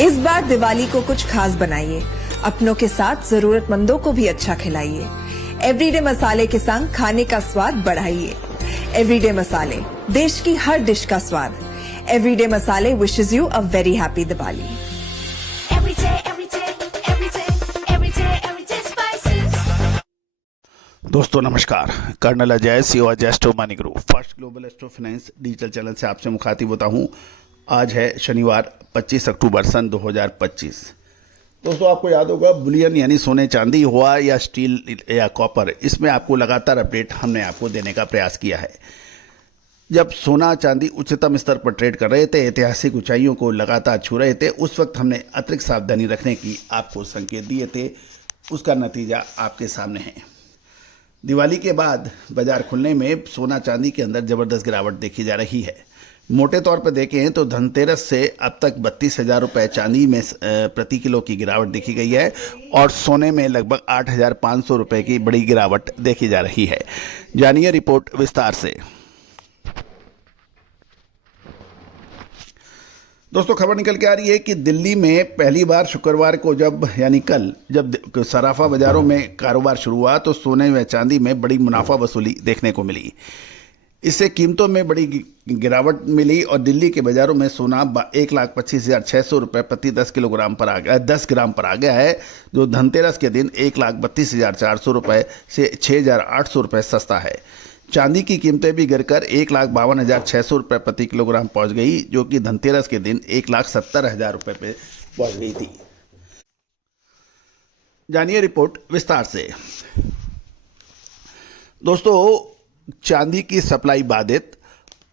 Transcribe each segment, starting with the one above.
इस बार दिवाली को कुछ खास बनाइए, अपनों के साथ जरूरतमंदों को भी अच्छा खिलाइए। एवरीडे मसाले के संग खाने का स्वाद बढ़ाइए। एवरीडे मसाले, देश की हर डिश का स्वाद। एवरीडे मसाले wishes you a very happy Diwali. दोस्तों नमस्कार, colonel Ajay CO Ajay astro money group first global astro finance digital channel से आपसे मुखातिब होता हूं। आज है शनिवार 25 अक्टूबर सन 2025। दोस्तों आपको याद होगा बुलियन यानी सोने चांदी हुआ या स्टील या कॉपर, इसमें आपको लगातार अपडेट हमने आपको देने का प्रयास किया है। जब सोना चांदी उच्चतम स्तर पर ट्रेड कर रहे थे, ऐतिहासिक ऊंचाइयों को लगातार छू रहे थे, उस वक्त हमने अतिरिक्त सावधानी रखने की आपको संकेत दिए थे। उसका नतीजा आपके सामने है। दिवाली के बाद बाजार खुलने में सोना चांदी के अंदर ज़बरदस्त गिरावट देखी जा रही है। मोटे तौर पर देखें तो धनतेरस से अब तक 32,000 रुपये चांदी में प्रति किलो की गिरावट देखी गई है और सोने में लगभग 8,500 रुपये की बड़ी गिरावट देखी जा रही है। जानिए रिपोर्ट विस्तार से। दोस्तों खबर निकल के आ रही है कि दिल्ली में पहली बार शुक्रवार को जब सराफा बाजारों में कारोबार शुरू हुआ तो सोने व चांदी में बड़ी मुनाफा वसूली देखने को मिली। इससे कीमतों में बड़ी गिरावट मिली और दिल्ली के बाजारों में सोना 1,25,600 रुपये प्रति 10 ग्राम पर आ गया है, जो धनतेरस के दिन 1,32,400 रुपये से 6,800 रुपये सस्ता है। चांदी की कीमतें भी गिरकर 1,52,600 रुपये प्रति किलोग्राम पहुंच गई, जो कि धनतेरस के दिन 1,70,000 रुपये पे पहुंच गई थी। जानिए रिपोर्ट विस्तार से। दोस्तों चांदी की सप्लाई बाधित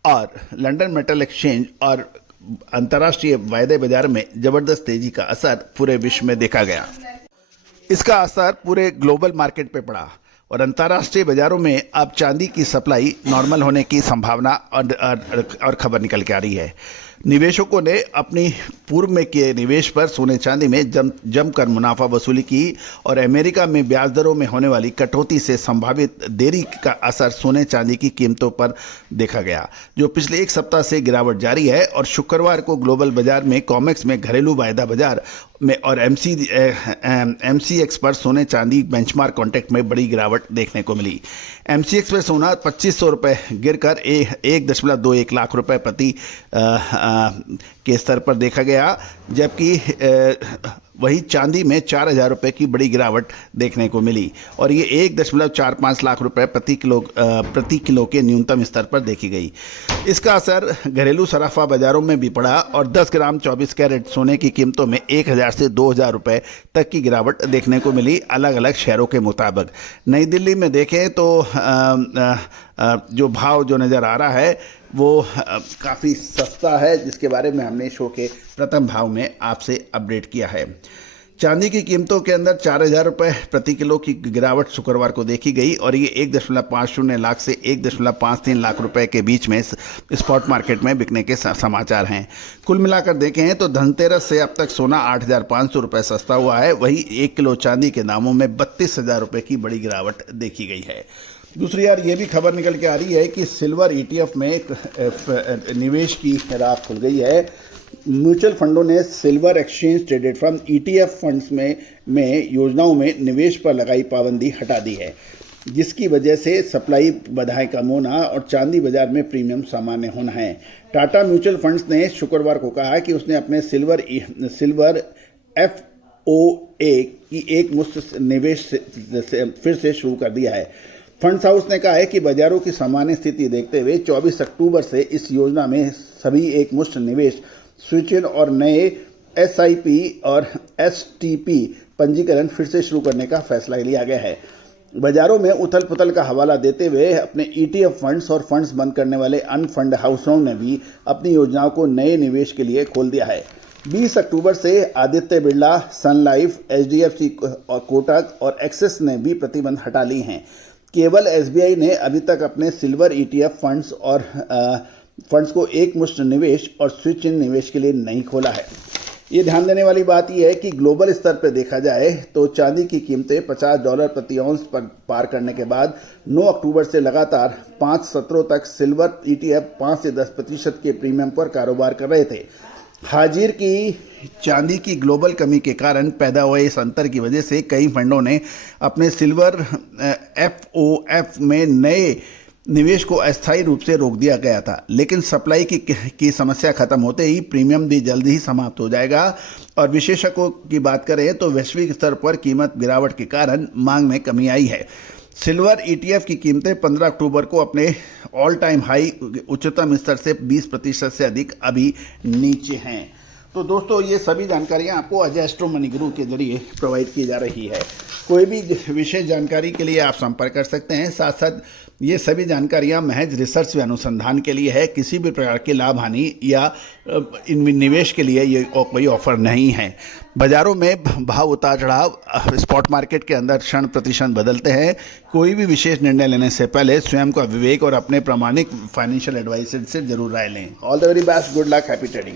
और लंदन मेटल एक्सचेंज और अंतर्राष्ट्रीय वायदे बाजार में जबरदस्त तेजी का असर पूरे विश्व में देखा गया। इसका असर पूरे ग्लोबल मार्केट पे पड़ा और अंतर्राष्ट्रीय बाजारों में अब चांदी की सप्लाई नॉर्मल होने की संभावना और खबर निकल के आ रही है। निवेशकों ने अपनी पूर्व में किए निवेश पर सोने चांदी में जमकर मुनाफा वसूली की और अमेरिका में ब्याज दरों में होने वाली कटौती से संभावित देरी का असर सोने चांदी की कीमतों पर देखा गया, जो पिछले एक सप्ताह से गिरावट जारी है। और शुक्रवार को ग्लोबल बाजार में कॉमेक्स में घरेलू वायदा बाजार में और एमसीएक्स पर सोने चांदी बेंचमार्क कॉन्ट्रैक्ट में बड़ी गिरावट देखने को मिली। एमसीएक्स पर सोना 2,500 रुपये गिरकर 1.21 लाख रुपये प्रति के स्तर पर देखा गया, जबकि वही चांदी में 4,000 रुपये की बड़ी गिरावट देखने को मिली और ये 1.45 लाख रुपये प्रति किलो के न्यूनतम स्तर पर देखी गई। इसका असर घरेलू सराफा बाजारों में भी पड़ा और 10 ग्राम 24 कैरेट सोने की कीमतों में 1,000 से 2,000 रुपये तक की गिरावट देखने को मिली, अलग अलग शहरों के मुताबिक। नई दिल्ली में देखें तो जो भाव जो नज़र आ रहा है वो काफ़ी सस्ता है, जिसके बारे में हमने शो के प्रथम भाव में आपसे अपडेट किया है। चांदी की कीमतों के अंदर 4,000 रुपये प्रति किलो की गिरावट शुक्रवार को देखी गई और ये 1.50 लाख से 1.53 लाख रुपए के बीच में स्पॉट मार्केट में बिकने के समाचार हैं। कुल मिलाकर देखें तो धनतेरस से अब तक सोना 8,500 रुपये सस्ता हुआ है, वही 1 किलो चांदी के दामों में 32,000 रुपये की बड़ी गिरावट देखी गई है। दूसरी यार ये भी खबर निकल के आ रही है कि सिल्वर ETF में निवेश की राह खुल गई है। म्यूचुअल फंडों ने silver exchange traded fund ETF funds में योजनाओं में निवेश पर लगाई पाबंदी हटा दी है, जिसकी वजह से सप्लाई बाधाएं कम होना और चांदी बाजार में प्रीमियम सामान्य होना है। टाटा म्यूचुअल फंड्स ने शुक्रवार को कहा कि उसने अपने सिल्वर FOA की एक मुश्त निवेश फिर से शुरू कर दिया है। फंड्स हाउस ने कहा है कि बाजारों की सामान्य स्थिति देखते हुए 24 अक्टूबर से इस योजना में सभी एक मुश्त निवेश स्विच इन और नए SIP और STP पंजीकरण फिर से शुरू करने का फैसला लिया गया है। बाजारों में उथल पुथल का हवाला देते हुए अपने ETF फंड्स और फंड्स बंद करने वाले अन्य फंड हाउसों ने भी अपनी योजनाओं को नए निवेश के लिए खोल दिया है। 20 अक्टूबर से आदित्य बिरला, सन लाइफ, HDFC और कोटक और एक्सिस ने भी प्रतिबंध हटा ली हैं। केवल SBI ने अभी तक अपने सिल्वर ETF फंड्स और फंड्स को एक मुश्त निवेश और स्विच इन निवेश के लिए नहीं खोला है। ये ध्यान देने वाली बात यह है कि ग्लोबल स्तर पर देखा जाए तो चांदी की कीमतें $50 प्रति औंस पर पार करने के बाद 9 अक्टूबर से लगातार 5 सत्रों तक सिल्वर ETF 5 से 10% के प्रीमियम पर कारोबार कर रहे थे। हाजिर की चांदी की ग्लोबल कमी के कारण पैदा हुए इस अंतर की वजह से कई फंडों ने अपने सिल्वर एफओएफ में नए निवेश को अस्थायी रूप से रोक दिया गया था, लेकिन सप्लाई की समस्या खत्म होते ही प्रीमियम भी जल्द ही समाप्त हो जाएगा। और विशेषज्ञों की बात करें तो वैश्विक स्तर पर कीमत गिरावट के कारण मांग में कमी आई है। सिल्वर ईटीएफ की कीमतें 15 अक्टूबर को अपने ऑल टाइम हाई उच्चतम स्तर से 20% से अधिक अभी नीचे हैं। तो दोस्तों, ये सभी जानकारियां आपको अजय एस्ट्रो मनी गुरु के जरिए प्रोवाइड की जा रही है। कोई भी विशेष जानकारी के लिए आप संपर्क कर सकते हैं। साथ साथ ये सभी जानकारियां महज रिसर्च व अनुसंधान के लिए है। किसी भी प्रकार के लाभ हानि या इनमें निवेश के लिए ये कोई ऑफर नहीं है। बाजारों में भाव उतार चढ़ाव स्पॉट मार्केट के अंदर क्षण प्रतिक्षण बदलते हैं। कोई भी विशेष निर्णय लेने से पहले स्वयं का विवेक और अपने प्रामाणिक फाइनेंशियल एडवाइजर से जरूर राय लें। All the very best, good luck, happy trading.